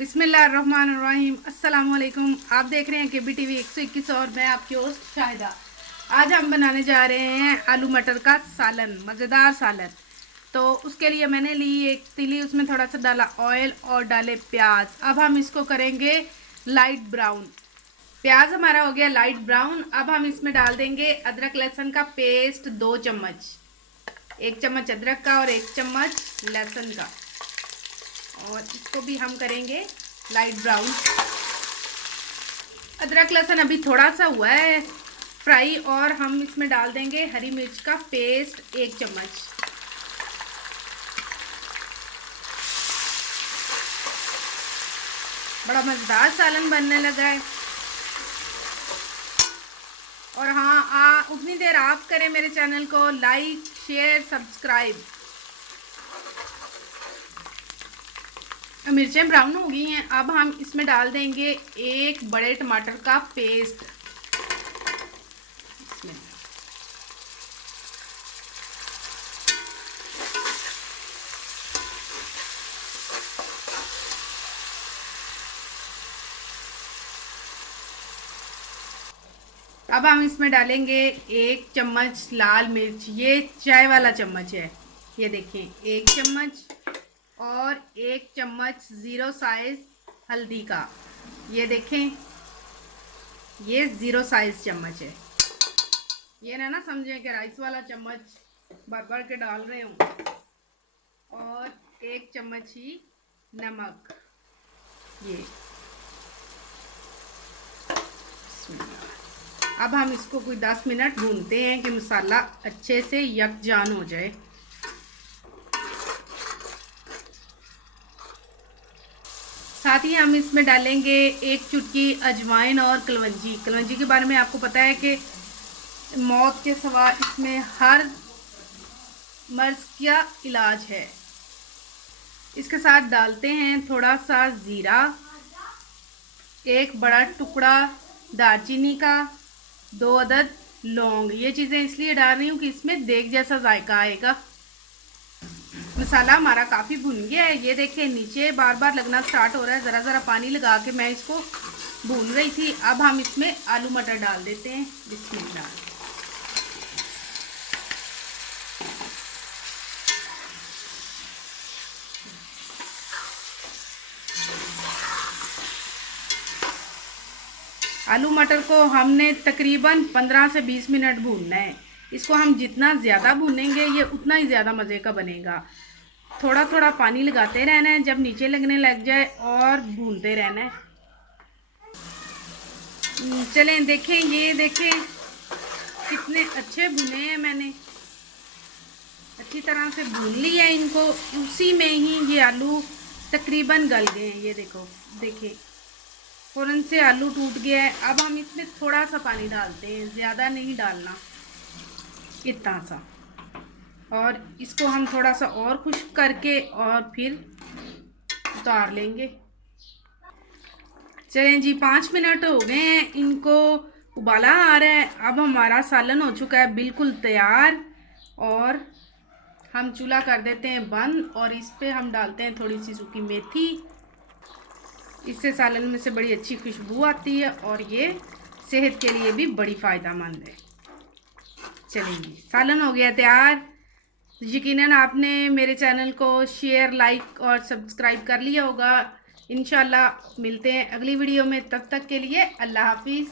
बिस्मिल्लाहिर्रहमानिर्रहीम। अस्सलाम वालेकुम। आप देख रहे हैं केबी टीवी 121 और मैं आपकी होस्ट शाहिदा। आज हम बनाने जा रहे हैं आलू मटर का सालन, मज़ेदार सालन। तो उसके लिए मैंने ली एक तीली, उसमें थोड़ा सा डाला ऑयल और डाले प्याज। अब हम इसको करेंगे लाइट ब्राउन। प्याज हमारा हो गया लाइट ब्राउन। अब हम इसमें डाल देंगे अदरक लहसुन का पेस्ट 2 चम्मच, 1 चम्मच अदरक का और 1 चम्मच लहसुन का, और इसको भी हम करेंगे लाइट ब्राउन। अदरक लहसुन अभी थोड़ा सा हुआ है फ्राई, और हम इसमें डाल देंगे हरी मिर्च का पेस्ट 1 चम्मच। बड़ा मज़ेदार सालन बनने लगा है। और हाँ, उतनी देर आप करें मेरे चैनल को लाइक शेयर सब्सक्राइब। मिर्चें ब्राउन हो गई हैं। अब हम इसमें डाल देंगे 1 बड़े टमाटर का पेस्ट। अब हम इसमें डालेंगे 1 चम्मच लाल मिर्च, ये चाय वाला चम्मच है, ये देखें 1 चम्मच, और 1 चम्मच 0 साइज हल्दी का, ये देखें ये 0 साइज चम्मच है। ये ना समझें कि राइस वाला चम्मच भर भर के डाल रहे हूँ। और 1 चम्मच ही नमक, ये। अब हम इसको कोई 10 मिनट भूनते हैं कि मसाला अच्छे से यकजान हो जाए। साथ ही हम इसमें डालेंगे 1 चुटकी अजवाइन और कलवंजी। कलवंजी के बारे में आपको पता है कि मौत के सिवा इसमें हर मर्ज का इलाज है। इसके साथ डालते हैं थोड़ा सा ज़ीरा, 1 बड़ा टुकड़ा दालचीनी का, 2 अदद लौंग। ये चीज़ें इसलिए डाल रही हूँ कि इसमें देग जैसा जायका आएगा। मसाला हमारा काफ़ी भुन गया है, ये देखिए नीचे बार बार लगना स्टार्ट हो रहा है। ज़रा ज़रा पानी लगा के मैं इसको भून रही थी। अब हम इसमें आलू मटर डाल देते हैं। बिस्मिल्लाह। आलू मटर को हमने तकरीबन 15 से 20 मिनट भूनना है। इसको हम जितना ज़्यादा भूनेंगे ये उतना ही ज़्यादा मज़े का बनेगा। थोड़ा थोड़ा पानी लगाते रहना है जब नीचे लगने लग जाए, और भूनते रहना है। चलें देखें, ये देखें कितने अच्छे भुने हैं। मैंने अच्छी तरह से भून लिया है इनको। उसी में ही ये आलू तकरीबन गल गए हैं। ये देखो, देखिए फ़ौरन से आलू टूट गया है। अब हम इसमें थोड़ा सा पानी डालते हैं, ज़्यादा नहीं डालना, इतना सा। और इसको हम थोड़ा सा और खुश्क करके और फिर उतार लेंगे। चलें जी, 5 मिनट हो गए हैं, इनको उबाला आ रहा है। अब हमारा सालन हो चुका है बिल्कुल तैयार। और हम चूल्हा कर देते हैं बंद, और इस पे हम डालते हैं थोड़ी सी सूखी मेथी। इससे सालन में से बड़ी अच्छी खुशबू आती है, और ये सेहत के लिए भी बड़ी फ़ायदेमंद है। चलेंगे, सालन हो गया तैयार। यकीनन आपने मेरे चैनल को शेयर लाइक और सब्सक्राइब कर लिया होगा। इंशाल्लाह मिलते हैं अगली वीडियो में, तब तक के लिए अल्लाह हाफिज़।